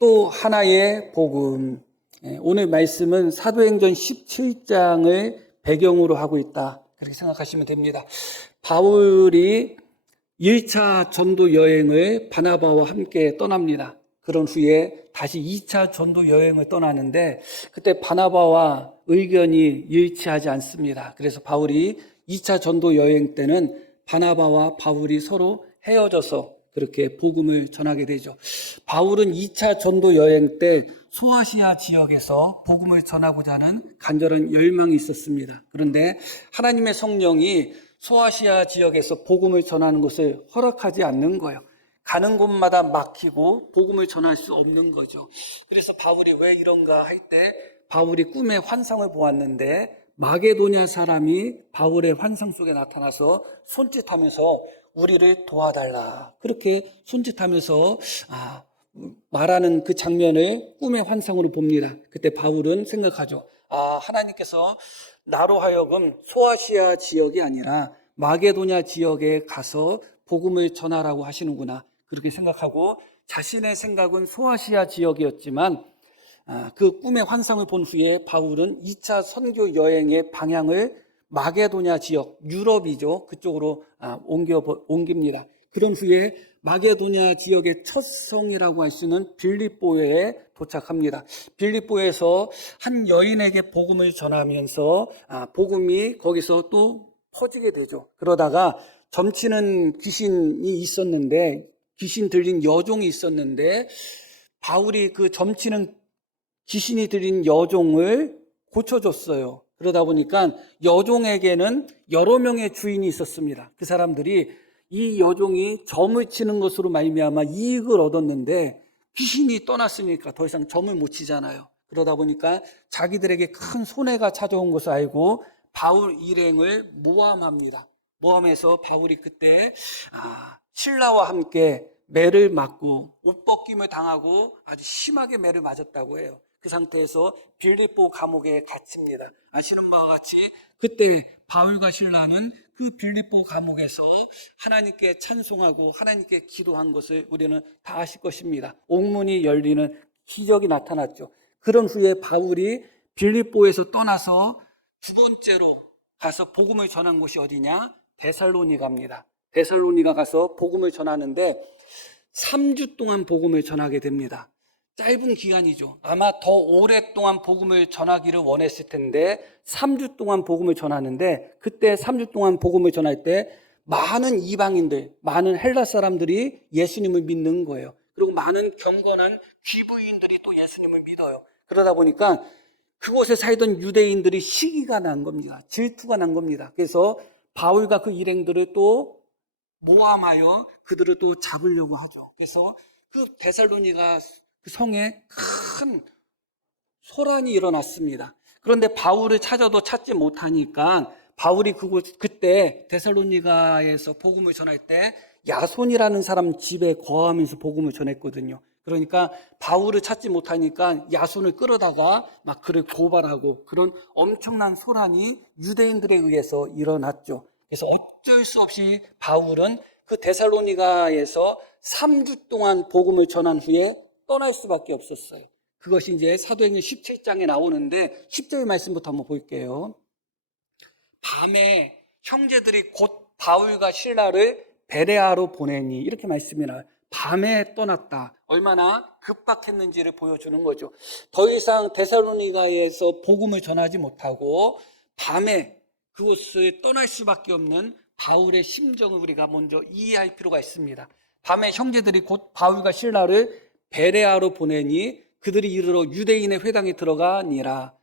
또 하나의 복음. 오늘 말씀은 사도행전 17장을 배경으로 하고 있다. 그렇게 생각하시면 됩니다. 바울이 1차 전도 여행을 바나바와 함께 떠납니다. 그런 후에 다시 2차 전도 여행을 떠나는데 그때 바나바와 의견이 일치하지 않습니다. 그래서 바울이 2차 전도 여행 때는 바나바와 바울이 서로 헤어져서 그렇게 복음을 전하게 되죠. 바울은 2차 전도 여행 때 소아시아 지역에서 복음을 전하고자 하는 간절한 열망이 있었습니다. 그런데 하나님의 성령이 소아시아 지역에서 복음을 전하는 것을 허락하지 않는 거예요. 가는 곳마다 막히고 복음을 전할 수 없는 거죠. 그래서 바울이 왜 이런가 할 때 바울이 꿈에 환상을 보았는데 마게도냐 사람이 바울의 환상 속에 나타나서 손짓하면서 우리를 도와달라. 그렇게 손짓하면서 말하는 그 장면을 꿈의 환상으로 봅니다. 그때 바울은 생각하죠. 하나님께서 나로 하여금 소아시아 지역이 아니라 마게도냐 지역에 가서 복음을 전하라고 하시는구나. 그렇게 생각하고 자신의 생각은 소아시아 지역이었지만 그 꿈의 환상을 본 후에 바울은 2차 선교 여행의 방향을 마게도냐 지역, 유럽이죠. 그쪽으로 옮깁니다. 그런 후에 마게도냐 지역의 첫 성이라고 할 수 있는 빌립보에 도착합니다. 빌립보에서 한 여인에게 복음을 전하면서 복음이 거기서 또 퍼지게 되죠. 그러다가 점치는 귀신이 있었는데, 귀신 들린 여종이 있었는데 바울이 그 점치는 귀신이 들린 여종을 고쳐줬어요. 그러다 보니까 여종에게는 여러 명의 주인이 있었습니다. 그 사람들이 이 여종이 점을 치는 것으로 말미암아 이익을 얻었는데 귀신이 떠났으니까 더 이상 점을 못 치잖아요. 그러다 보니까 자기들에게 큰 손해가 찾아온 것을 알고 바울 일행을 모함합니다. 모함해서 바울이 그때 신라와 함께 매를 맞고 옷 벗김을 당하고 아주 심하게 매를 맞았다고 해요. 그 상태에서 빌립보 감옥에 갇힙니다. 아시는 바와 같이 그때 바울과 신라는 그 빌립보 감옥에서 하나님께 찬송하고 하나님께 기도한 것을 우리는 다 아실 것입니다. 옥문이 열리는 기적이 나타났죠. 그런 후에 바울이 빌립보에서 떠나서 두 번째로 가서 복음을 전한 곳이 어디냐? 데살로니가입니다. 데살로니가 가서 복음을 전하는데 3주 동안 복음을 전하게 됩니다. 짧은 기간이죠. 아마 더 오랫동안 복음을 전하기를 원했을 텐데 3주 동안 복음을 전하는데 그때 3주 동안 복음을 전할 때 많은 이방인들, 많은 헬라 사람들이 예수님을 믿는 거예요. 그리고 많은 경건한 귀부인들이 또 예수님을 믿어요. 그러다 보니까 그곳에 살던 유대인들이 시기가 난 겁니다. 질투가 난 겁니다. 그래서 바울과 그 일행들을 또 모함하여 그들을 또 잡으려고 하죠. 그래서 그 데살로니가 그 성에 큰 소란이 일어났습니다. 그런데 바울을 찾아도 찾지 못하니까 바울이 그때 데살로니가에서 복음을 전할 때 야손이라는 사람 집에 거하면서 복음을 전했거든요. 그러니까 바울을 찾지 못하니까 야손을 끌어다가 막 그를 고발하고 그런 엄청난 소란이 유대인들에 의해서 일어났죠. 그래서 어쩔 수 없이 바울은 그 데살로니가에서 3주 동안 복음을 전한 후에 떠날 수밖에 없었어요. 그것이 이제 사도행전 17장에 나오는데 10절 말씀부터 한번 볼게요. 밤에 형제들이 곧 바울과 실라를 베레아로 보내니 이렇게 말씀이 나와요. 밤에 떠났다. 얼마나 급박했는지를 보여주는 거죠. 더 이상 데살로니가에서 복음을 전하지 못하고 밤에 그곳을 떠날 수밖에 없는 바울의 심정을 우리가 먼저 이해할 필요가 있습니다. 밤에 형제들이 곧 바울과 실라를 베레아로 보내니 그들이 이르러 유대인의 회당에 들어가니라.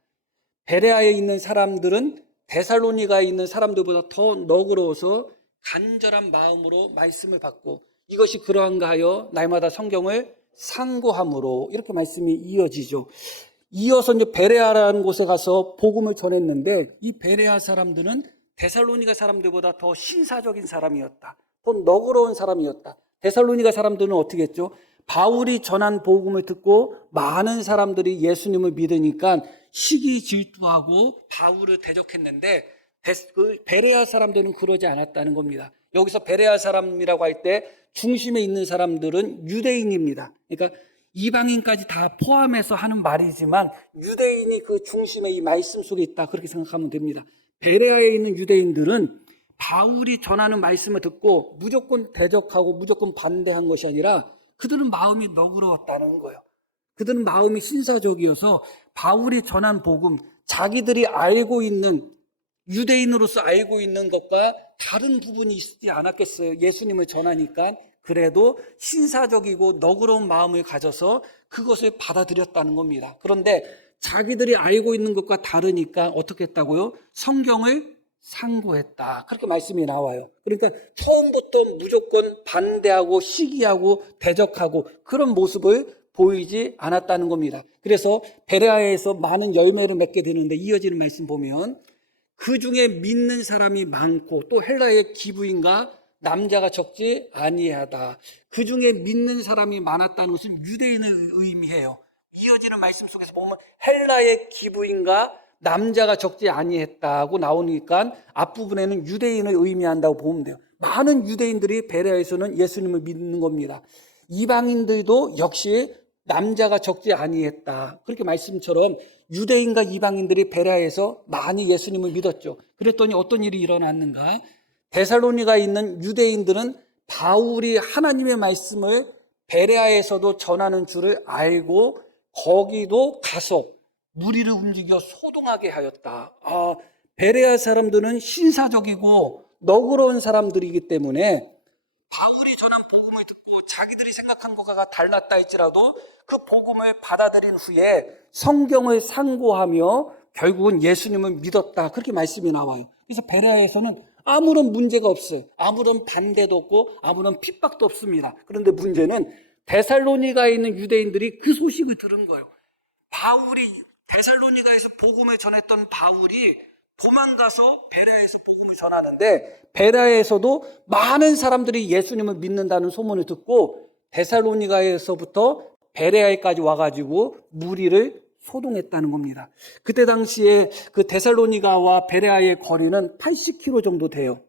베레아에 있는 사람들은 데살로니가에 있는 사람들보다 더 너그러워서 간절한 마음으로 말씀을 받고 이것이 그러한가 하여 날마다 성경을 상고함으로 이렇게 말씀이 이어지죠. 이어서 이제 베레아라는 곳에 가서 복음을 전했는데 이 베레아 사람들은 데살로니가 사람들보다 더 신사적인 사람이었다. 더 너그러운 사람이었다. 데살로니가 사람들은 어떻게 했죠? 바울이 전한 복음을 듣고 많은 사람들이 예수님을 믿으니까 시기 질투하고 바울을 대적했는데 베레아 사람들은 그러지 않았다는 겁니다. 여기서 베레아 사람이라고 할 때 중심에 있는 사람들은 유대인입니다. 그러니까 이방인까지 다 포함해서 하는 말이지만 유대인이 그 중심에 이 말씀 속에 있다, 그렇게 생각하면 됩니다. 베레아에 있는 유대인들은 바울이 전하는 말씀을 듣고 무조건 대적하고 무조건 반대한 것이 아니라 그들은 마음이 너그러웠다는 거예요. 그들은 마음이 신사적이어서 바울이 전한 복음, 자기들이 알고 있는, 유대인으로서 알고 있는 것과 다른 부분이 있지 않았겠어요. 예수님을 전하니까. 그래도 신사적이고 너그러운 마음을 가져서 그것을 받아들였다는 겁니다. 그런데 자기들이 알고 있는 것과 다르니까 어떻게 했다고요? 성경을 상고했다, 그렇게 말씀이 나와요. 그러니까 처음부터 무조건 반대하고 시기하고 대적하고 그런 모습을 보이지 않았다는 겁니다. 그래서 베레아에서 많은 열매를 맺게 되는데 이어지는 말씀 보면 그 중에 믿는 사람이 많고 또 헬라의 기부인과 남자가 적지 아니하다. 그 중에 믿는 사람이 많았다는 것은 유대인을 의미해요. 이어지는 말씀 속에서 보면 헬라의 기부인과 남자가 적지 아니했다고 나오니까 앞부분에는 유대인을 의미한다고 보면 돼요. 많은 유대인들이 베레아에서는 예수님을 믿는 겁니다. 이방인들도 역시 남자가 적지 아니했다, 그렇게 말씀처럼 유대인과 이방인들이 베레아에서 많이 예수님을 믿었죠. 그랬더니 어떤 일이 일어났는가? 데살로니가에 있는 유대인들은 바울이 하나님의 말씀을 베레아에서도 전하는 줄을 알고 거기도 가서 무리를 움직여 소동하게 하였다. 베레아 사람들은 신사적이고 너그러운 사람들이기 때문에 바울이 전한 복음을 듣고 자기들이 생각한 것과 달랐다 할지라도 그 복음을 받아들인 후에 성경을 상고하며 결국은 예수님을 믿었다, 그렇게 말씀이 나와요. 그래서 베레아에서는 아무런 문제가 없어요. 아무런 반대도 없고 아무런 핍박도 없습니다. 그런데 문제는 데살로니가에 있는 유대인들이 그 소식을 들은 거예요. 바울이 데살로니가에서 복음을 전했던 바울이 도망가서 베레아에서 복음을 전하는데 베레아에서도 많은 사람들이 예수님을 믿는다는 소문을 듣고 데살로니가에서부터 베레아에까지 와가지고 무리를 소동했다는 겁니다. 그때 당시에 그 데살로니가와 베레아의 거리는 80km 정도 돼요.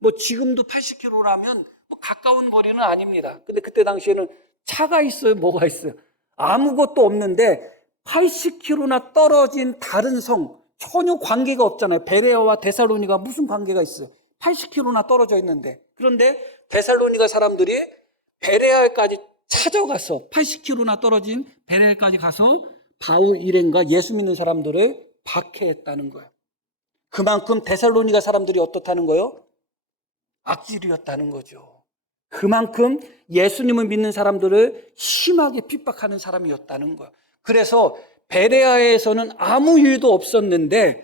뭐 지금도 80km라면 뭐 가까운 거리는 아닙니다. 근데 그때 당시에는 차가 있어요, 뭐가 있어요? 아무것도 없는데 80km나 떨어진 다른 성, 전혀 관계가 없잖아요. 베레아와 데살로니가 무슨 관계가 있어요? 80km나 떨어져 있는데. 그런데 데살로니가 사람들이 베레아까지 찾아가서 80km나 떨어진 베레아까지 가서 바울 일행과 예수 믿는 사람들을 박해했다는 거예요. 그만큼 데살로니가 사람들이 어떻다는 거예요? 악질이었다는 거죠. 그만큼 예수님을 믿는 사람들을 심하게 핍박하는 사람이었다는 거예요. 그래서 베레아에서는 아무 일도 없었는데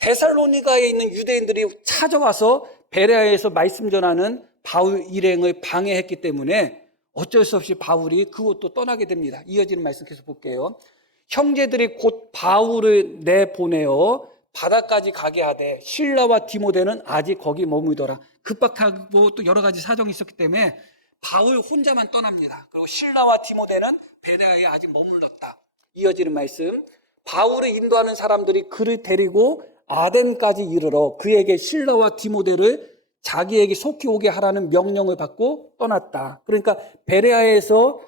데살로니가에 있는 유대인들이 찾아와서 베레아에서 말씀 전하는 바울 일행을 방해했기 때문에 어쩔 수 없이 바울이 그곳도 떠나게 됩니다. 이어지는 말씀 계속 볼게요. 형제들이 곧 바울을 내보내어 바다까지 가게 하되 실라와 디모데는 아직 거기 머물더라. 급박하고 또 여러 가지 사정이 있었기 때문에 바울 혼자만 떠납니다. 그리고 실라와 디모데는 베레아에 아직 머물렀다. 이어지는 말씀, 바울을 인도하는 사람들이 그를 데리고 아덴까지 이르러 그에게 실라와 디모데를 자기에게 속히 오게 하라는 명령을 받고 떠났다. 그러니까 베레아에서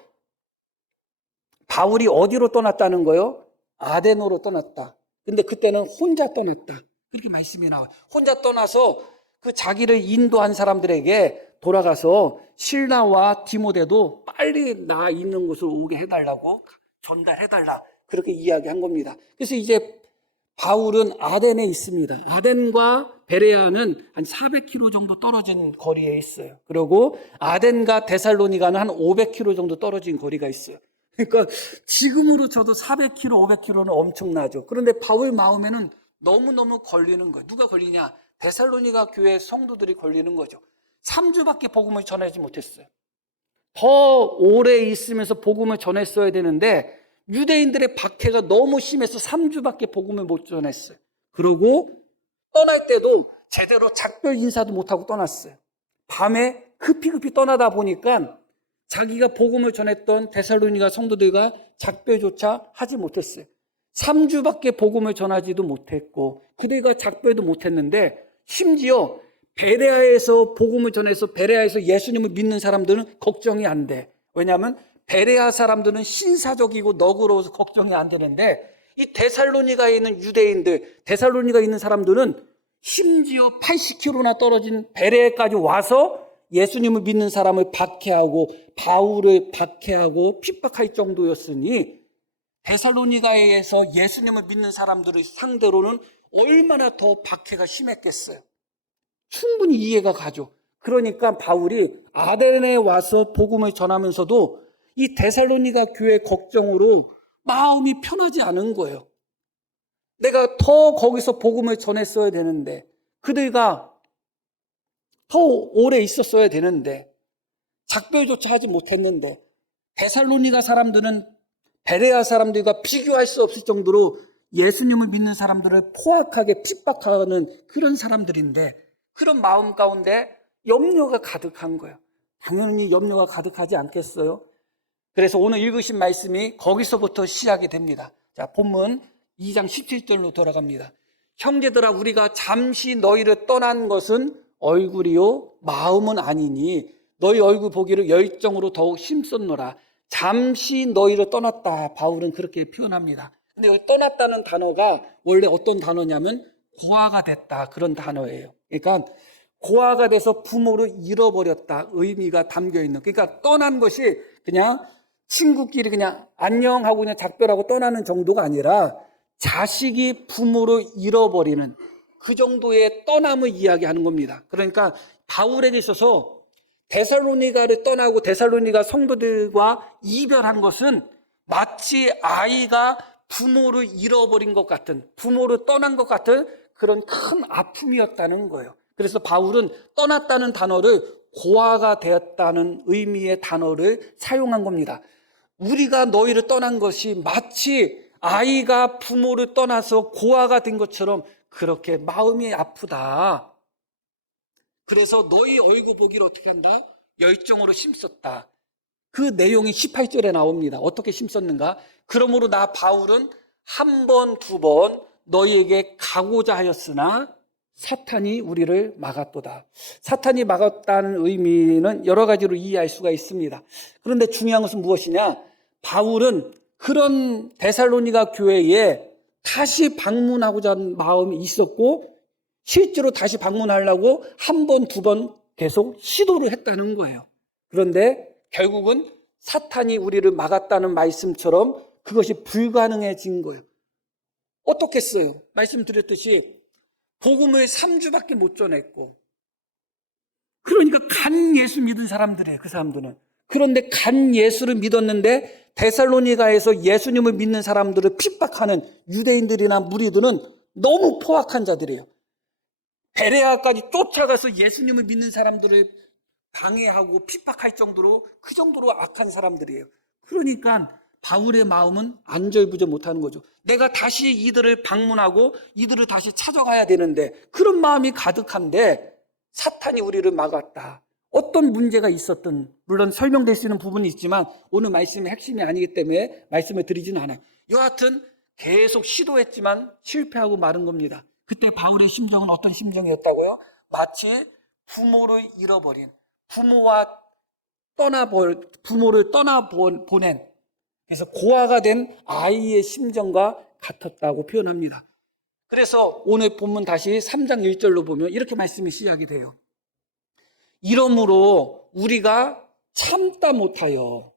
바울이 어디로 떠났다는 거예요? 아덴으로 떠났다. 근데 그때는 혼자 떠났다, 그렇게 말씀이 나와요. 혼자 떠나서 그 자기를 인도한 사람들에게 돌아가서 실라와 디모데도 빨리 나 있는 곳으로 오게 해달라고 전달해달라, 그렇게 이야기한 겁니다. 그래서 이제 바울은 아덴에 있습니다. 아덴과 베레아는 한 400km 정도 떨어진 거리에 있어요. 그리고 아덴과 데살로니가는 한 500km 정도 떨어진 거리가 있어요. 그러니까 지금으로 저도 400km, 500km는 엄청나죠. 그런데 바울 마음에는 너무너무 걸리는 거예요. 누가 걸리냐? 데살로니가 교회 성도들이 걸리는 거죠. 3주밖에 복음을 전하지 못했어요. 더 오래 있으면서 복음을 전했어야 되는데 유대인들의 박해가 너무 심해서 3주밖에 복음을 못 전했어요. 그리고 떠날 때도 제대로 작별 인사도 못하고 떠났어요. 밤에 급히 떠나다 보니까 자기가 복음을 전했던 데살로니가 성도들과 작별조차 하지 못했어요. 3주밖에 복음을 전하지도 못했고 그들과 작별도 못했는데 심지어 베레아에서 복음을 전해서 베레아에서 예수님을 믿는 사람들은 걱정이 안 돼. 왜냐하면 베레아 사람들은 신사적이고 너그러워서 걱정이 안 되는데 이 데살로니가에 있는 유대인들, 데살로니가에 있는 사람들은 심지어 80km나 떨어진 베레아까지 와서 예수님을 믿는 사람을 박해하고 바울을 박해하고 핍박할 정도였으니 데살로니가에서 예수님을 믿는 사람들을 상대로는 얼마나 더 박해가 심했겠어요. 충분히 이해가 가죠. 그러니까 바울이 아덴에 와서 복음을 전하면서도 이 데살로니가 교회 걱정으로 마음이 편하지 않은 거예요. 내가 더 거기서 복음을 전했어야 되는데, 그들과 더 오래 있었어야 되는데, 작별조차 하지 못했는데, 데살로니가 사람들은 베레아 사람들과 비교할 수 없을 정도로 예수님을 믿는 사람들을 포악하게 핍박하는 그런 사람들인데, 그런 마음 가운데 염려가 가득한 거예요. 당연히 염려가 가득하지 않겠어요? 그래서 오늘 읽으신 말씀이 거기서부터 시작이 됩니다. 자, 본문 2장 17절로 돌아갑니다. 형제들아, 우리가 잠시 너희를 떠난 것은 얼굴이요 마음은 아니니 너희 얼굴 보기를 열정으로 더욱 힘썼노라. 잠시 너희를 떠났다. 바울은 그렇게 표현합니다. 근데 여기 떠났다는 단어가 원래 어떤 단어냐면 고아가 됐다, 그런 단어예요. 그러니까 고아가 돼서 부모를 잃어버렸다 의미가 담겨 있는, 그러니까 떠난 것이 그냥 친구끼리 그냥 안녕하고 그냥 작별하고 떠나는 정도가 아니라 자식이 부모를 잃어버리는 그 정도의 떠남을 이야기하는 겁니다. 그러니까 바울에게 있어서 데살로니가를 떠나고 데살로니가 성도들과 이별한 것은 마치 아이가 부모를 잃어버린 것 같은, 부모를 떠난 것 같은 그런 큰 아픔이었다는 거예요. 그래서 바울은 떠났다는 단어를 고아가 되었다는 의미의 단어를 사용한 겁니다. 우리가 너희를 떠난 것이 마치 아이가 부모를 떠나서 고아가 된 것처럼 그렇게 마음이 아프다. 그래서 너희 얼굴 보기를 어떻게 한다? 열정으로 힘썼다. 그 내용이 18절에 나옵니다. 어떻게 힘썼는가? 그러므로 나 바울은 한 번, 두 번 너희에게 가고자 하였으나 사탄이 우리를 막았도다. 사탄이 막았다는 의미는 여러 가지로 이해할 수가 있습니다. 그런데 중요한 것은 무엇이냐? 바울은 그런 데살로니가 교회에 다시 방문하고자 하는 마음이 있었고 실제로 다시 방문하려고 한 번, 두 번 계속 시도를 했다는 거예요. 그런데 결국은 사탄이 우리를 막았다는 말씀처럼 그것이 불가능해진 거예요. 어떻겠어요? 말씀드렸듯이 복음을 3주밖에 못 전했고, 그러니까 간 예수 믿은 사람들이에요. 그 사람들은. 그런데 간 예수를 믿었는데 데살로니가에서 예수님을 믿는 사람들을 핍박하는 유대인들이나 무리들은 너무 포악한 자들이에요. 베레아까지 쫓아가서 예수님을 믿는 사람들을 방해하고 핍박할 정도로, 그 정도로 악한 사람들이에요. 그러니까 바울의 마음은 안절부절 못하는 거죠. 내가 다시 이들을 방문하고 이들을 다시 찾아가야 되는데 그런 마음이 가득한데 사탄이 우리를 막았다. 어떤 문제가 있었든 물론 설명될 수 있는 부분이 있지만 오늘 말씀의 핵심이 아니기 때문에 말씀을 드리지는 않아요. 여하튼 계속 시도했지만 실패하고 마른 겁니다. 그때 바울의 심정은 어떤 심정이었다고요? 마치 부모를 잃어버린, 부모를 떠나보낸, 그래서 고아가 된 아이의 심정과 같았다고 표현합니다. 그래서 오늘 본문 다시 3장 1절로 보면 이렇게 말씀이 시작이 돼요. 이러므로 우리가 참다 못하여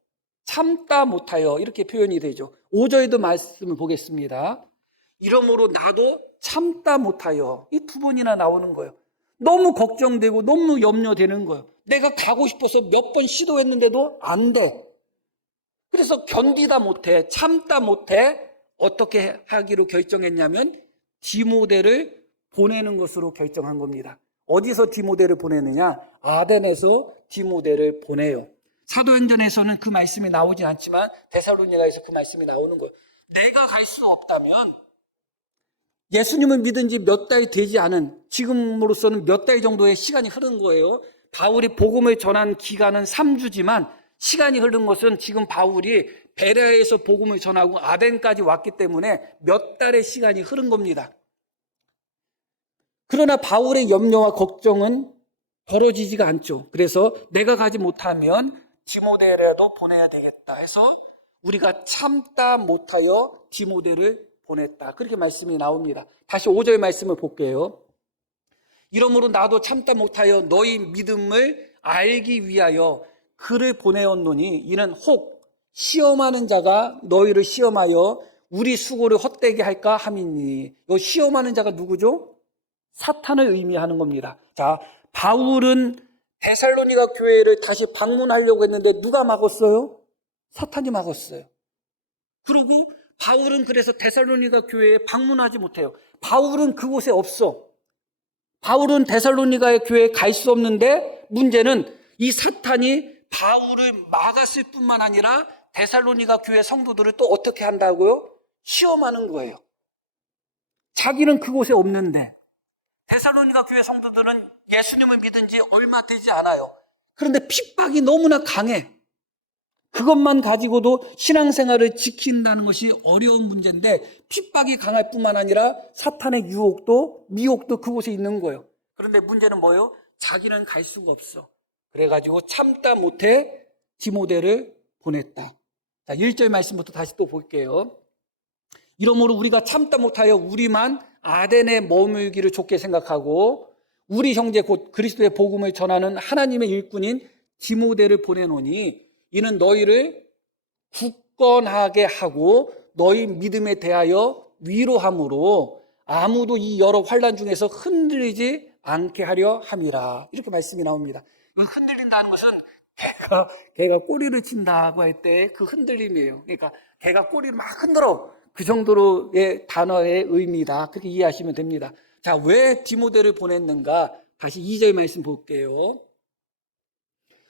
이렇게 표현이 되죠. 5절도 말씀을 보겠습니다. 이러므로 나도 참다 못하여, 이 두 번이나 나오는 거예요. 너무 걱정되고 너무 염려되는 거예요. 내가 가고 싶어서 몇 번 시도했는데도 안 돼. 그래서 견디다 못해, 참다 못해 어떻게 하기로 결정했냐면 디모데를 보내는 것으로 결정한 겁니다. 어디서 디모데를 보내느냐? 아덴에서 디모데를 보내요. 사도행전에서는 그 말씀이 나오지 않지만 데살로니가에서 그 말씀이 나오는 거예요. 내가 갈 수 없다면 예수님을 믿은 지 몇 달 되지 않은, 지금으로서는 몇 달 정도의 시간이 흐른 거예요. 바울이 복음을 전한 기간은 3주지만 시간이 흐른 것은 지금 바울이 베레아에서 복음을 전하고 아덴까지 왔기 때문에 몇 달의 시간이 흐른 겁니다. 그러나 바울의 염려와 걱정은 벌어지지가 않죠. 그래서 내가 가지 못하면 디모데라도 보내야 되겠다 해서 우리가 참다 못하여 디모데를 보냈다. 그렇게 말씀이 나옵니다. 다시 5절 말씀을 볼게요. 이러므로 나도 참다 못하여 너희 믿음을 알기 위하여 그를 보내었노니 이는 혹 시험하는 자가 너희를 시험하여 우리 수고를 헛되게 할까 함이니. 이 시험하는 자가 누구죠? 사탄을 의미하는 겁니다. 자, 바울은 데살로니가 교회를 다시 방문하려고 했는데 누가 막았어요? 사탄이 막았어요. 그리고 바울은 그래서 데살로니가 교회에 방문하지 못해요. 바울은 그곳에 없어. 바울은 데살로니가의 교회에 갈 수 없는데 문제는 이 사탄이 바울을 막았을 뿐만 아니라 데살로니가 교회 성도들을 또 어떻게 한다고요? 시험하는 거예요. 자기는 그곳에 없는데 데살로니가 교회 성도들은 예수님을 믿은 지 얼마 되지 않아요. 그런데 핍박이 너무나 강해. 그것만 가지고도 신앙생활을 지킨다는 것이 어려운 문제인데 핍박이 강할 뿐만 아니라 사탄의 유혹도 미혹도 그곳에 있는 거예요. 그런데 문제는 뭐예요? 자기는 갈 수가 없어. 그래가지고 참다 못해 디모데를 보냈다. 자, 1절 말씀부터 다시 또 볼게요. 이러므로 우리가 참다 못하여 우리만 아덴에 머물기를 좋게 생각하고 우리 형제 곧 그리스도의 복음을 전하는 하나님의 일꾼인 디모데를 보내노니 이는 너희를 굳건하게 하고 너희 믿음에 대하여 위로함으로 아무도 이 여러 환난 중에서 흔들리지 않게 하려 함이라. 이렇게 말씀이 나옵니다. 이 흔들린다는 것은 개가 꼬리를 친다고 할 때 그 흔들림이에요. 그러니까 개가 꼬리를 막 흔들어. 그 정도로의 단어의 의미다. 그렇게 이해하시면 됩니다. 자, 왜 디모데를 보냈는가? 다시 2절 말씀 볼게요.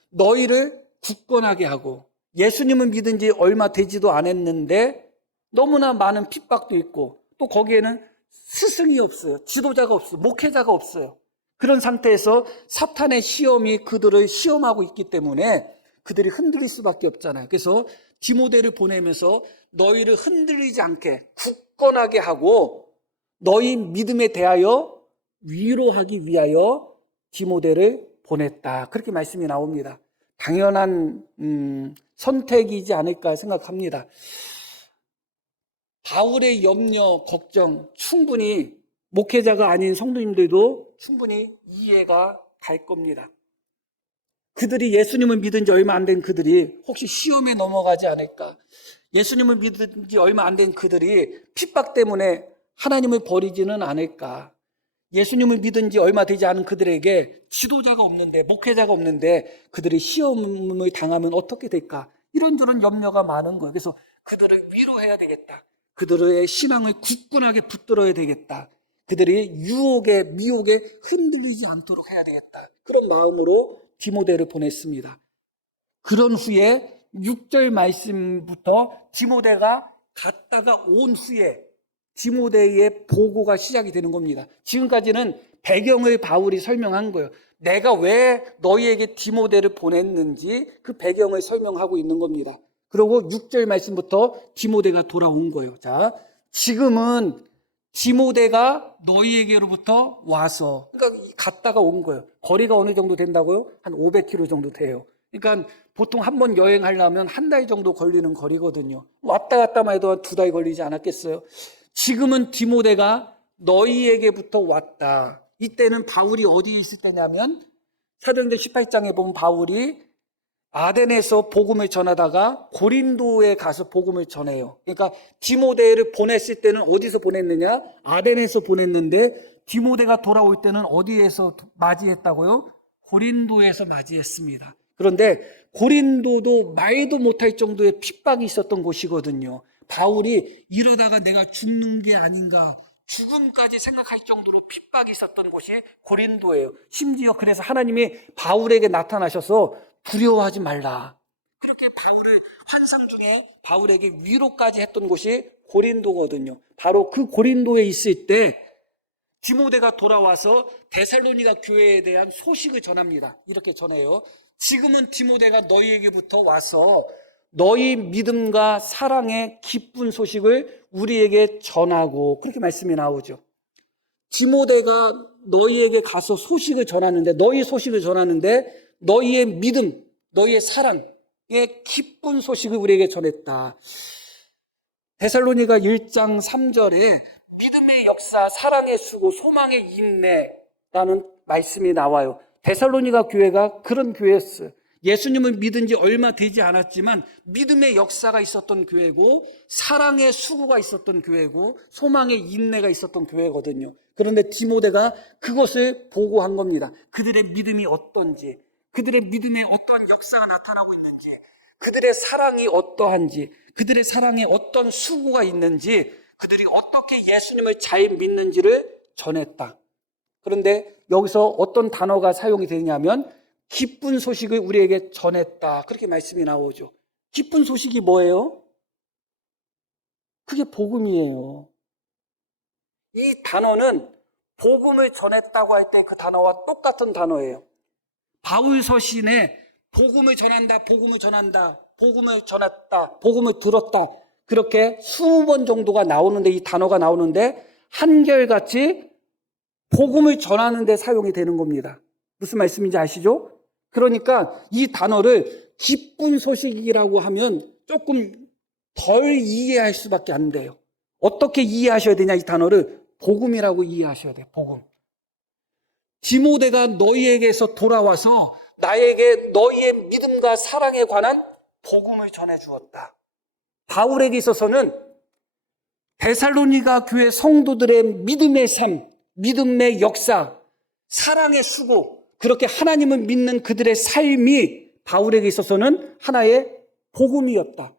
너희를 굳건하게 하고 예수님을 믿은 지 얼마 되지도 않았는데 너무나 많은 핍박도 있고 또 거기에는 스승이 없어요. 지도자가 없어요. 목회자가 없어요. 그런 상태에서 사탄의 시험이 그들을 시험하고 있기 때문에 그들이 흔들릴 수밖에 없잖아요. 그래서 디모데를 보내면서 너희를 흔들리지 않게 굳건하게 하고 너희 믿음에 대하여 위로하기 위하여 디모데를 보냈다. 그렇게 말씀이 나옵니다. 당연한 선택이지 않을까 생각합니다. 바울의 염려, 걱정 충분히 목회자가 아닌 성도님들도 충분히 이해가 갈 겁니다. 그들이 예수님을 믿은 지 얼마 안 된 그들이 혹시 시험에 넘어가지 않을까? 예수님을 믿은 지 얼마 안 된 그들이 핍박 때문에 하나님을 버리지는 않을까? 예수님을 믿은 지 얼마 되지 않은 그들에게 지도자가 없는데, 목회자가 없는데 그들이 시험을 당하면 어떻게 될까? 이런저런 염려가 많은 거예요. 그래서 그들을 위로해야 되겠다. 그들의 신앙을 굳건하게 붙들어야 되겠다. 그들이 유혹에, 미혹에 흔들리지 않도록 해야 되겠다. 그런 마음으로 디모데를 보냈습니다. 그런 후에 6절 말씀부터 디모데가 갔다가 온 후에 디모데의 보고가 시작이 되는 겁니다. 지금까지는 배경을 바울이 설명한 거예요. 내가 왜 너희에게 디모데를 보냈는지 그 배경을 설명하고 있는 겁니다. 그리고 6절 말씀부터 디모데가 돌아온 거예요. 자, 지금은 디모데가 너희에게로부터 와서, 그러니까 갔다가 온 거예요. 거리가 어느 정도 된다고요? 한 500km 정도 돼요. 그러니까 보통 한 번 여행하려면 한 달 정도 걸리는 거리거든요. 왔다 갔다만 해도 한 2달 걸리지 않았겠어요? 지금은 디모데가 너희에게부터 왔다. 이때는 바울이 어디에 있을 때냐면 사도행전 18장에 보면 바울이 아덴에서 복음을 전하다가 고린도에 가서 복음을 전해요. 그러니까 디모데를 보냈을 때는 어디서 보냈느냐? 아덴에서 보냈는데 디모데가 돌아올 때는 어디에서 맞이했다고요? 고린도에서 맞이했습니다. 그런데 고린도도 말도 못할 정도의 핍박이 있었던 곳이거든요. 바울이 이러다가 내가 죽는 게 아닌가, 죽음까지 생각할 정도로 핍박이 있었던 곳이 고린도예요. 심지어 그래서 하나님이 바울에게 나타나셔서 두려워하지 말라. 그렇게 바울을 환상 중에 바울에게 위로까지 했던 곳이 고린도거든요. 바로 그 고린도에 있을 때 디모데가 돌아와서 데살로니가 교회에 대한 소식을 전합니다. 이렇게 전해요. 지금은 디모데가 너희에게부터 와서 너희 믿음과 사랑의 기쁜 소식을 우리에게 전하고, 그렇게 말씀이 나오죠. 디모데가 너희에게 가서 소식을 전하는데, 너희 소식을 전하는데 너희의 믿음, 너희의 사랑, 기쁜 소식을 우리에게 전했다. 데살로니가 1장 3절에 믿음의 역사, 사랑의 수고, 소망의 인내라는 말씀이 나와요. 데살로니가 교회가 그런 교회였어요. 예수님을 믿은 지 얼마 되지 않았지만 믿음의 역사가 있었던 교회고, 사랑의 수고가 있었던 교회고, 소망의 인내가 있었던 교회거든요. 그런데 디모데가 그것을 보고한 겁니다. 그들의 믿음이 어떤지, 그들의 믿음에 어떠한 역사가 나타나고 있는지, 그들의 사랑이 어떠한지, 그들의 사랑에 어떤 수고가 있는지, 그들이 어떻게 예수님을 잘 믿는지를 전했다. 그런데 여기서 어떤 단어가 사용이 되냐면 기쁜 소식을 우리에게 전했다. 그렇게 말씀이 나오죠. 기쁜 소식이 뭐예요? 그게 복음이에요. 이 단어는 복음을 전했다고 할 때 그 단어와 똑같은 단어예요. 바울 서신에 복음을 전한다, 복음을 전한다, 복음을 전했다, 복음을 들었다, 그렇게 20번 정도가 나오는데, 이 단어가 나오는데 한결같이 복음을 전하는 데 사용이 되는 겁니다. 무슨 말씀인지 아시죠? 그러니까 이 단어를 기쁜 소식이라고 하면 조금 덜 이해할 수밖에 안 돼요. 어떻게 이해하셔야 되냐, 이 단어를 복음이라고 이해하셔야 돼요. 복음. 디모데가 너희에게서 돌아와서 나에게 너희의 믿음과 사랑에 관한 복음을 전해 주었다. 바울에게 있어서는 데살로니가 교회 성도들의 믿음의 삶, 믿음의 역사, 사랑의 수고, 그렇게 하나님을 믿는 그들의 삶이 바울에게 있어서는 하나의 복음이었다.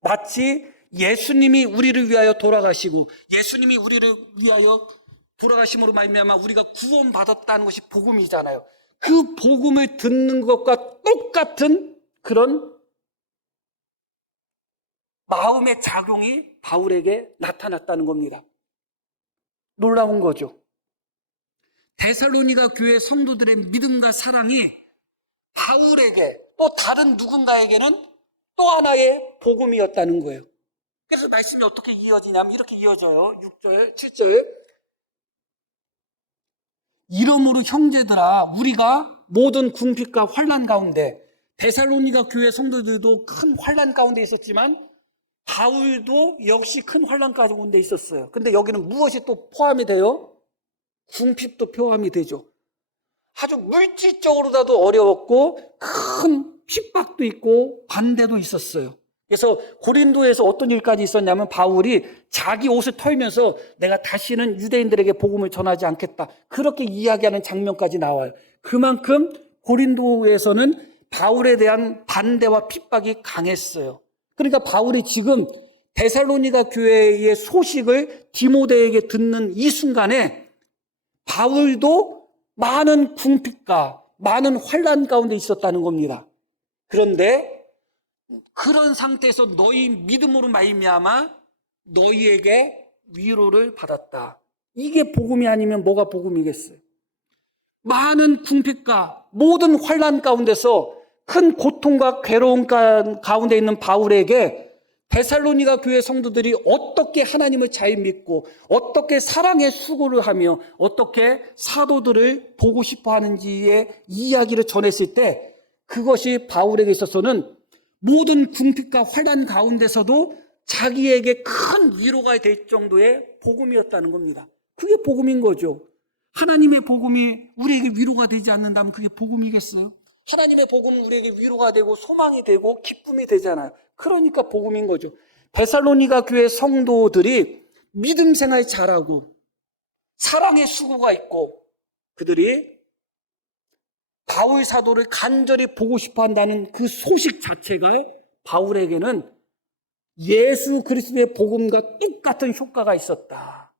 마치 예수님이 우리를 위하여 돌아가시고 예수님이 우리를 위하여 돌아가심으로 말미암아 우리가 구원받았다는 것이 복음이잖아요. 그 복음을 듣는 것과 똑같은 그런 마음의 작용이 바울에게 나타났다는 겁니다. 놀라운 거죠. 데살로니가 교회 성도들의 믿음과 사랑이 바울에게 또 다른 누군가에게는 또 하나의 복음이었다는 거예요. 그래서 말씀이 어떻게 이어지냐면 이렇게 이어져요. 6절, 7절. 이러므로 형제들아, 우리가 모든 궁핍과 환난 가운데, 데살로니가 교회 성도들도 큰 환난 가운데 있었지만 바울도 역시 큰 환난 가운데 있었어요. 근데 여기는 무엇이 또 포함이 돼요? 궁핍도 포함이 되죠. 아주 물질적으로라도 어려웠고 큰 핍박도 있고 반대도 있었어요. 그래서 고린도에서 어떤 일까지 있었냐면 바울이 자기 옷을 털면서 내가 다시는 유대인들에게 복음을 전하지 않겠다, 그렇게 이야기하는 장면까지 나와요. 그만큼 고린도에서는 바울에 대한 반대와 핍박이 강했어요. 그러니까 바울이 지금 데살로니가 교회의 소식을 디모데에게 듣는 이 순간에 바울도 많은 궁핍과 많은 환난 가운데 있었다는 겁니다. 그런데 그런 상태에서 너희 믿음으로 말미암아 너희에게 위로를 받았다. 이게 복음이 아니면 뭐가 복음이겠어요? 많은 궁핍과 모든 환난 가운데서 큰 고통과 괴로움 가운데 있는 바울에게 데살로니가 교회 성도들이 어떻게 하나님을 잘 믿고 어떻게 사랑의 수고를 하며 어떻게 사도들을 보고 싶어 하는지의 이야기를 전했을 때 그것이 바울에게 있어서는 모든 궁핍과 환난 가운데서도 자기에게 큰 위로가 될 정도의 복음이었다는 겁니다. 그게 복음인 거죠. 하나님의 복음이 우리에게 위로가 되지 않는다면 그게 복음이겠어요? 하나님의 복음은 우리에게 위로가 되고 소망이 되고 기쁨이 되잖아요. 그러니까 복음인 거죠. 데살로니가 교회 성도들이 믿음 생활 잘하고 사랑의 수고가 있고 그들이 바울 사도를 간절히 보고 싶어 한다는 그 소식 자체가 바울에게는 예수 그리스도의 복음과 똑같은 효과가 있었다.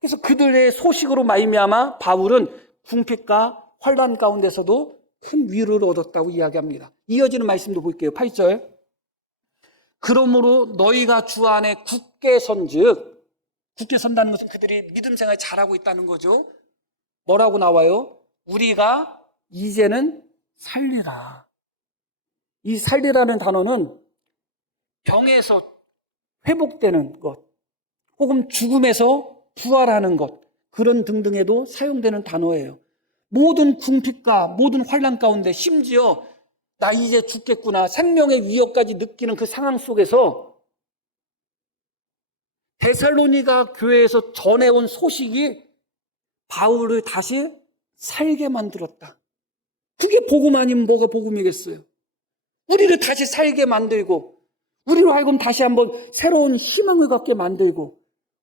그래서 그들의 소식으로 말미암아 바울은 궁핍과 환난 가운데서도 큰 위로를 얻었다고 이야기합니다. 이어지는 말씀도 볼게요. 8절. 그러므로 너희가 주 안에 굳게 선즉, 굳게 선다는 것은 그들이 믿음 생활 잘하고 있다는 거죠. 뭐라고 나와요? 우리가 이제는 살리라. 이 살리라는 단어는 병에서 회복되는 것, 혹은 죽음에서 부활하는 것, 그런 등등에도 사용되는 단어예요. 모든 궁핍과 모든 환난 가운데 심지어 나 이제 죽겠구나, 생명의 위협까지 느끼는 그 상황 속에서 데살로니가 교회에서 전해온 소식이 바울을 다시 살게 만들었다. 그게 복음 아니면 뭐가 복음이겠어요? 우리를 다시 살게 만들고, 우리로 하여금 다시 한번 새로운 희망을 갖게 만들고,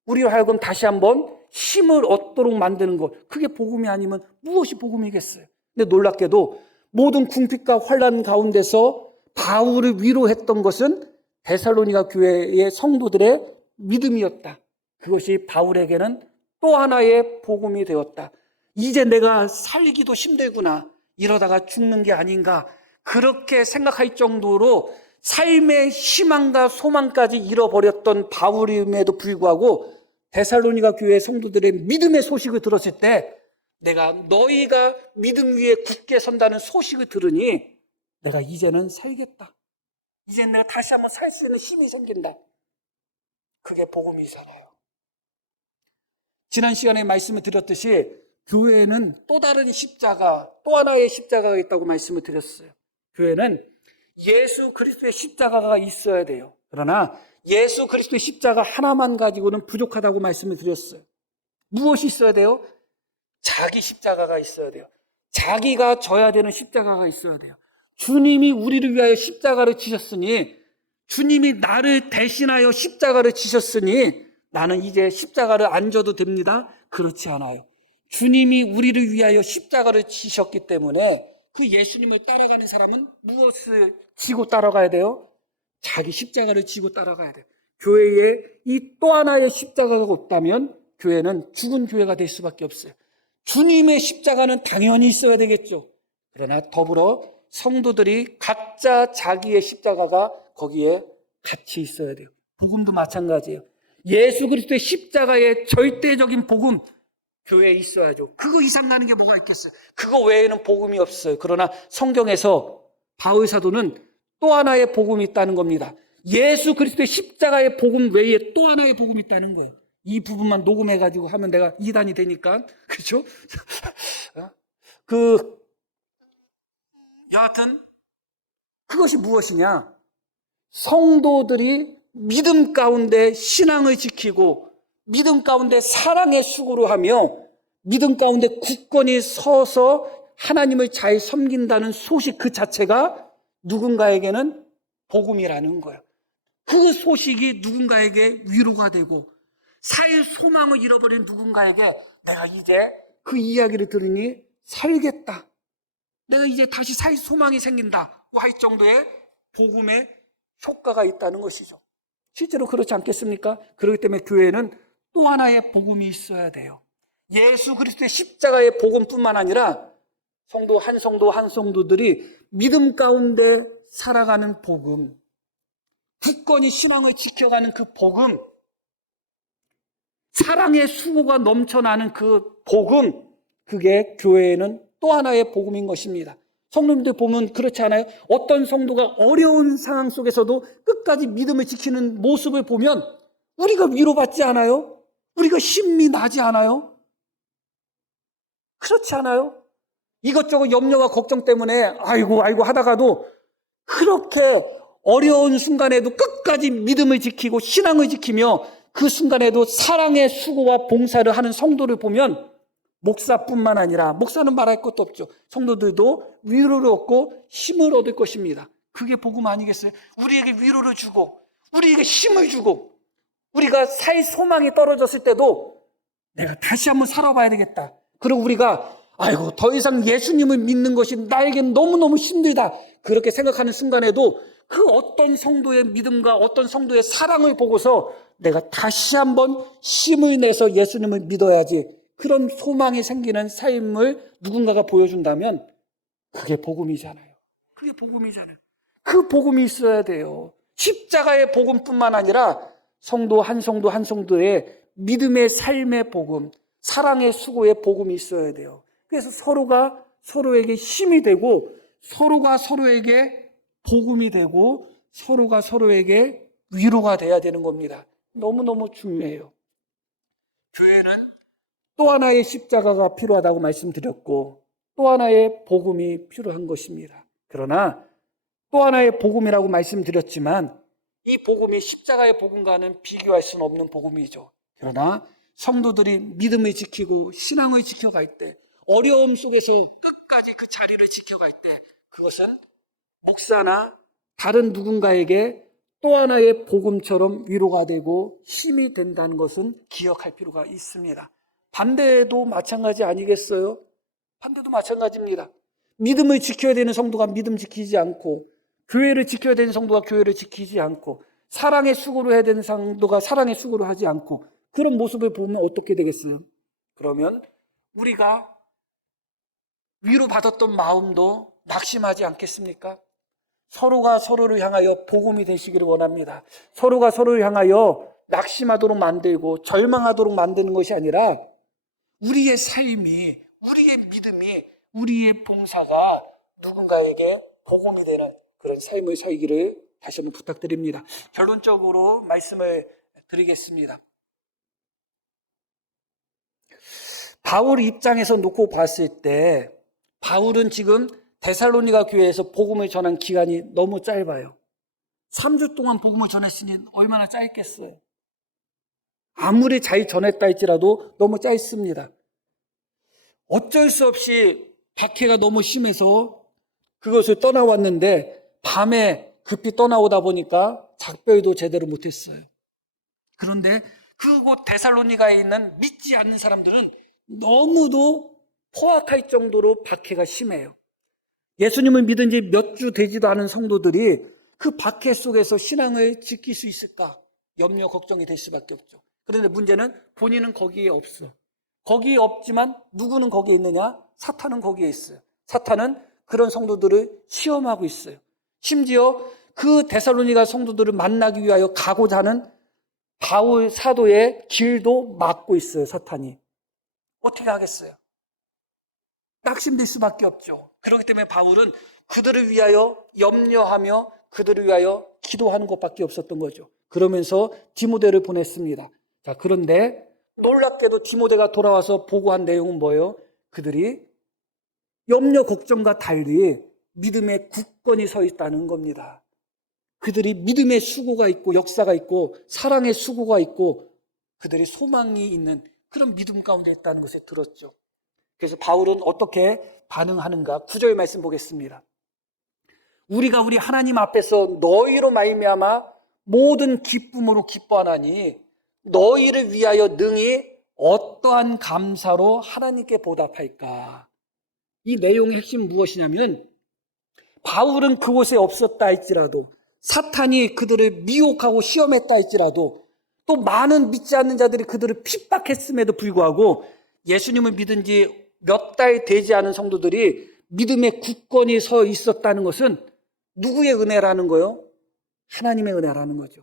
우리로 하여금 다시 한번 힘을 얻도록 만드는 것, 그게 복음이 아니면 무엇이 복음이겠어요? 근데 놀랍게도 모든 궁핍과 환난 가운데서 바울을 위로했던 것은 데살로니가 교회의 성도들의 믿음이었다. 그것이 바울에게는 또 하나의 복음이 되었다. 이제 내가 살기도 힘들구나, 이러다가 죽는 게 아닌가, 그렇게 생각할 정도로 삶의 희망과 소망까지 잃어버렸던 바울임에도 불구하고 데살로니가 교회 성도들의 믿음의 소식을 들었을 때, 내가 너희가 믿음 위에 굳게 선다는 소식을 들으니 내가 이제는 살겠다, 이제는 내가 다시 한번 살 수 있는 힘이 생긴다. 그게 복음이잖아요. 지난 시간에 말씀을 드렸듯이 교회에는 또 다른 십자가, 또 하나의 십자가가 있다고 말씀을 드렸어요. 교회는 예수 그리스도의 십자가가 있어야 돼요. 그러나 예수 그리스도의 십자가 하나만 가지고는 부족하다고 말씀을 드렸어요. 무엇이 있어야 돼요? 자기 십자가가 있어야 돼요. 자기가 져야 되는 십자가가 있어야 돼요. 주님이 우리를 위하여 십자가를 지셨으니, 주님이 나를 대신하여 십자가를 지셨으니 나는 이제 십자가를 안 져도 됩니다. 그렇지 않아요. 주님이 우리를 위하여 십자가를 지셨기 때문에 그 예수님을 따라가는 사람은 무엇을 지고 따라가야 돼요? 자기 십자가를 지고 따라가야 돼요. 교회에 이 또 하나의 십자가가 없다면 교회는 죽은 교회가 될 수밖에 없어요. 주님의 십자가는 당연히 있어야 되겠죠. 그러나 더불어 성도들이 각자 자기의 십자가가 거기에 같이 있어야 돼요. 복음도 마찬가지예요. 예수 그리스도의 십자가의 절대적인 복음, 교회에 있어야죠. 그거 이상 나는 게 뭐가 있겠어요? 그거 외에는 복음이 없어요. 그러나 성경에서 바울 사도는 또 하나의 복음이 있다는 겁니다. 예수 그리스도의 십자가의 복음 외에 또 하나의 복음이 있다는 거예요. 이 부분만 녹음해가지고 하면 내가 이단이 되니까. 그렇죠? 여하튼 그것이 무엇이냐? 성도들이 믿음 가운데 신앙을 지키고 믿음 가운데 사랑의 수고로 하며 믿음 가운데 굳건히 서서 하나님을 잘 섬긴다는 소식 그 자체가 누군가에게는 복음이라는 거예요. 그 소식이 누군가에게 위로가 되고 살 소망을 잃어버린 누군가에게 내가 이제 그 이야기를 들으니 살겠다, 내가 이제 다시 살 소망이 생긴다고 할 정도의 복음의 효과가 있다는 것이죠. 실제로 그렇지 않겠습니까? 그렇기 때문에 교회는 또 하나의 복음이 있어야 돼요. 예수 그리스도의 십자가의 복음뿐만 아니라 성도 한 성도들이 믿음 가운데 살아가는 복음, 굳건히 신앙을 지켜가는 그 복음, 사랑의 수고가 넘쳐나는 그 복음, 그게 교회에는 또 하나의 복음인 것입니다. 성도님들 보면 그렇지 않아요? 어떤 성도가 어려운 상황 속에서도 끝까지 믿음을 지키는 모습을 보면 우리가 위로받지 않아요? 우리가 힘이 나지 않아요? 그렇지 않아요? 이것저것 염려와 걱정 때문에 아이고 하다가도 그렇게 어려운 순간에도 끝까지 믿음을 지키고 신앙을 지키며 그 순간에도 사랑의 수고와 봉사를 하는 성도를 보면 목사뿐만 아니라, 목사는 말할 것도 없죠, 성도들도 위로를 얻고 힘을 얻을 것입니다. 그게 복음 아니겠어요? 우리에게 위로를 주고 우리에게 힘을 주고, 우리가 살 소망이 떨어졌을 때도 내가 다시 한번 살아봐야 되겠다, 그리고 우리가 아이고 더 이상 예수님을 믿는 것이 나에겐 너무너무 힘들다, 그렇게 생각하는 순간에도 그 어떤 성도의 믿음과 어떤 성도의 사랑을 보고서 내가 다시 한번 힘을 내서 예수님을 믿어야지, 그런 소망이 생기는 삶을 누군가가 보여준다면 그게 복음이잖아요. 그게 복음이잖아요. 그 복음이 있어야 돼요. 십자가의 복음뿐만 아니라 성도 한 성도의 믿음의 삶의 복음, 사랑의 수고의 복음이 있어야 돼요. 그래서 서로가 서로에게 힘이 되고 서로가 서로에게 복음이 되고 서로가 서로에게 위로가 돼야 되는 겁니다. 너무너무 중요해요. 교회는 또 하나의 십자가가 필요하다고 말씀드렸고 또 하나의 복음이 필요한 것입니다. 그러나 또 하나의 복음이라고 말씀드렸지만 이 복음이 십자가의 복음과는 비교할 수는 없는 복음이죠. 그러나 성도들이 믿음을 지키고 신앙을 지켜갈 때, 어려움 속에서 끝까지 그 자리를 지켜갈 때, 그것은 목사나 다른 누군가에게 또 하나의 복음처럼 위로가 되고 힘이 된다는 것은 기억할 필요가 있습니다. 반대도 마찬가지 아니겠어요? 반대도 마찬가지입니다. 믿음을 지켜야 되는 성도가 믿음 지키지 않고, 교회를 지켜야 되는 성도가 교회를 지키지 않고, 사랑의 수고를 해야 되는 성도가 사랑의 수고를 하지 않고, 그런 모습을 보면 어떻게 되겠어요? 그러면 우리가 위로받았던 마음도 낙심하지 않겠습니까? 서로가 서로를 향하여 복음이 되시기를 원합니다. 서로가 서로를 향하여 낙심하도록 만들고 절망하도록 만드는 것이 아니라 우리의 삶이, 우리의 믿음이, 우리의 봉사가 누군가에게 복음이 되는 그런 삶을 살기를 다시 한번 부탁드립니다. 결론적으로 말씀을 드리겠습니다. 바울 입장에서 놓고 봤을 때 바울은 지금 데살로니가 교회에서 복음을 전한 기간이 너무 짧아요. 3주 동안 복음을 전했으니 얼마나 짧겠어요. 아무리 잘 전했다 할지라도 너무 짧습니다. 어쩔 수 없이 박해가 너무 심해서 그것을 떠나왔는데 밤에 급히 떠나오다 보니까 작별도 제대로 못했어요. 그런데 그곳 데살로니가에 있는 믿지 않는 사람들은 너무도 포악할 정도로 박해가 심해요. 예수님을 믿은 지 몇 주 되지도 않은 성도들이 그 박해 속에서 신앙을 지킬 수 있을까? 염려, 걱정이 될 수밖에 없죠. 그런데 문제는 본인은 거기에 없어. 거기에 없지만 누구는 거기에 있느냐? 사탄은 거기에 있어요. 사탄은 그런 성도들을 시험하고 있어요. 심지어 그 데살로니가 성도들을 만나기 위하여 가고자 하는 바울 사도의 길도 막고 있어요, 사탄이. 어떻게 하겠어요? 낙심될 수밖에 없죠. 그렇기 때문에 바울은 그들을 위하여 염려하며 그들을 위하여 기도하는 것밖에 없었던 거죠. 그러면서 디모데를 보냈습니다. 자, 그런데 놀랍게도 디모데가 돌아와서 보고한 내용은 뭐예요? 그들이 염려, 걱정과 달리 믿음의 굳건히 서 있다는 겁니다. 그들이 믿음의 수고가 있고 역사가 있고 사랑의 수고가 있고 그들이 소망이 있는 그런 믿음 가운데 있다는 것을 들었죠. 그래서 바울은 어떻게 반응하는가? 9절 말씀 보겠습니다. 우리가 우리 하나님 앞에서 너희로 말미암아 모든 기쁨으로 기뻐하나니 너희를 위하여 능히 어떠한 감사로 하나님께 보답할까? 이 내용의 핵심은 무엇이냐면 바울은 그곳에 없었다 할지라도 사탄이 그들을 미혹하고 시험했다 할지라도 또 많은 믿지 않는 자들이 그들을 핍박했음에도 불구하고 예수님을 믿은 지 몇 달 되지 않은 성도들이 믿음에 굳건히 서 있었다는 것은 누구의 은혜라는 거요? 하나님의 은혜라는 거죠.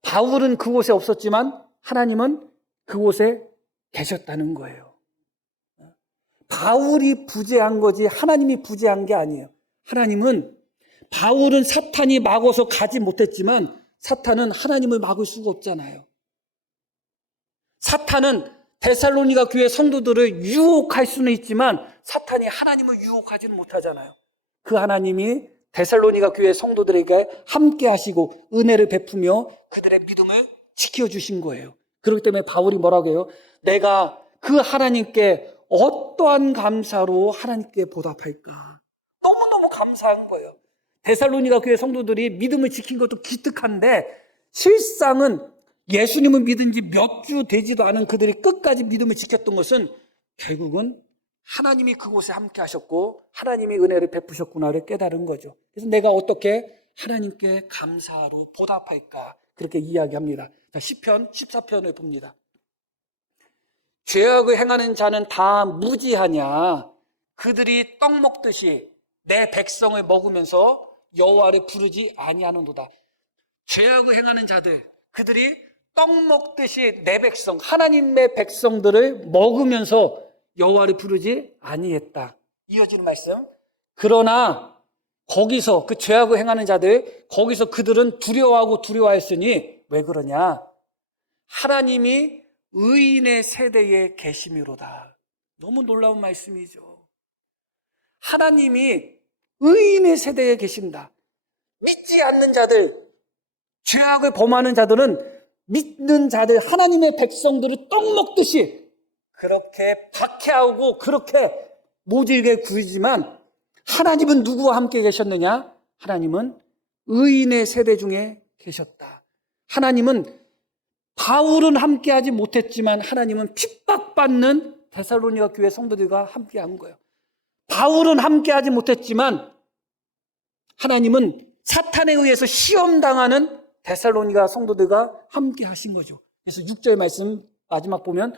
바울은 그곳에 없었지만 하나님은 그곳에 계셨다는 거예요. 바울이 부재한 거지 하나님이 부재한 게 아니에요. 하나님은 바울은 사탄이 막아서 가지 못했지만 사탄은 하나님을 막을 수가 없잖아요. 사탄은 데살로니가 교회 성도들을 유혹할 수는 있지만 사탄이 하나님을 유혹하지는 못하잖아요. 그 하나님이 데살로니가 교회 성도들에게 함께 하시고 은혜를 베푸며 그들의 믿음을 지켜주신 거예요. 그렇기 때문에 바울이 뭐라고 해요? 내가 그 하나님께 어떠한 감사로 하나님께 보답할까? 너무너무 감사한 거예요. 데살로니가 교회 성도들이 믿음을 지킨 것도 기특한데 실상은 예수님을 믿은 지 몇 주 되지도 않은 그들이 끝까지 믿음을 지켰던 것은 결국은 하나님이 그곳에 함께 하셨고 하나님이 은혜를 베푸셨구나를 깨달은 거죠. 그래서 내가 어떻게 하나님께 감사로 보답할까? 그렇게 이야기합니다. 자, 시편 14편을 봅니다. 죄악을 행하는 자는 다 무지하냐? 그들이 떡 먹듯이 내 백성을 먹으면서 여호와를 부르지 아니하는도다. 죄악을 행하는 자들, 그들이 떡 먹듯이 내 백성, 하나님의 백성들을 먹으면서 여호와를 부르지 아니했다. 이어지는 말씀. 그러나 거기서 그 죄악을 행하는 자들, 거기서 그들은 두려워하고 두려워했으니 왜 그러냐? 하나님이 의인의 세대에 계심이로다. 너무 놀라운 말씀이죠. 하나님이 의인의 세대에 계신다. 믿지 않는 자들, 죄악을 범하는 자들은 믿는 자들, 하나님의 백성들을 떡 먹듯이 그렇게 박해하고 그렇게 모질게 구이지만 하나님은 누구와 함께 계셨느냐? 하나님은 의인의 세대 중에 계셨다. 하나님은 바울은 함께하지 못했지만 하나님은 핍박받는 데살로니가 교회 성도들과 함께한 거예요. 바울은 함께하지 못했지만 하나님은 사탄에 의해서 시험당하는 데살로니가 성도들과 함께하신 거죠. 그래서 6절 말씀 마지막 보면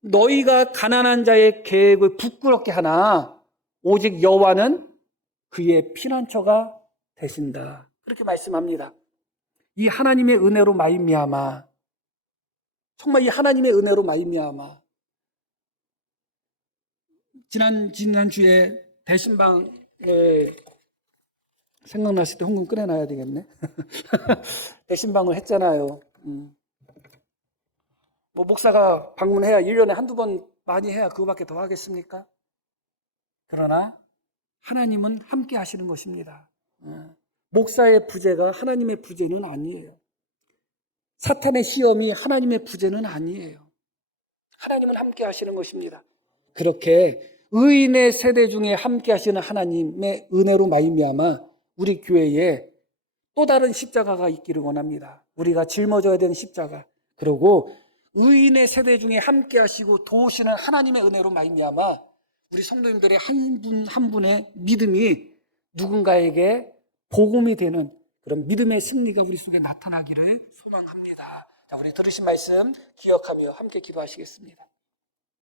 너희가 가난한 자의 계획을 부끄럽게 하나 오직 여호와는 그의 피난처가 되신다. 그렇게 말씀합니다. 이 하나님의 은혜로 말미암아, 정말 이 하나님의 은혜로 말미암아, 지난주에 대신방에 생각났을 때 헌금 꺼내놔야 되겠네. 대신방을 했잖아요. 뭐 목사가 방문해야 1년에 한두 번 많이 해야 그거밖에 더 하겠습니까? 그러나 하나님은 함께 하시는 것입니다. 목사의 부재가 하나님의 부재는 아니에요. 사탄의 시험이 하나님의 부재는 아니에요. 하나님은 함께 하시는 것입니다. 그렇게 의인의 세대 중에 함께 하시는 하나님의 은혜로 말미암아 우리 교회에 또 다른 십자가가 있기를 원합니다. 우리가 짊어져야 되는 십자가. 그리고 의인의 세대 중에 함께 하시고 도우시는 하나님의 은혜로 말미암아 우리 성도님들의 한 분 한 분의 믿음이 누군가에게 복음이 되는 그런 믿음의 승리가 우리 속에 나타나기를 소망합니다. 자, 우리 들으신 말씀 기억하며 함께 기도하시겠습니다.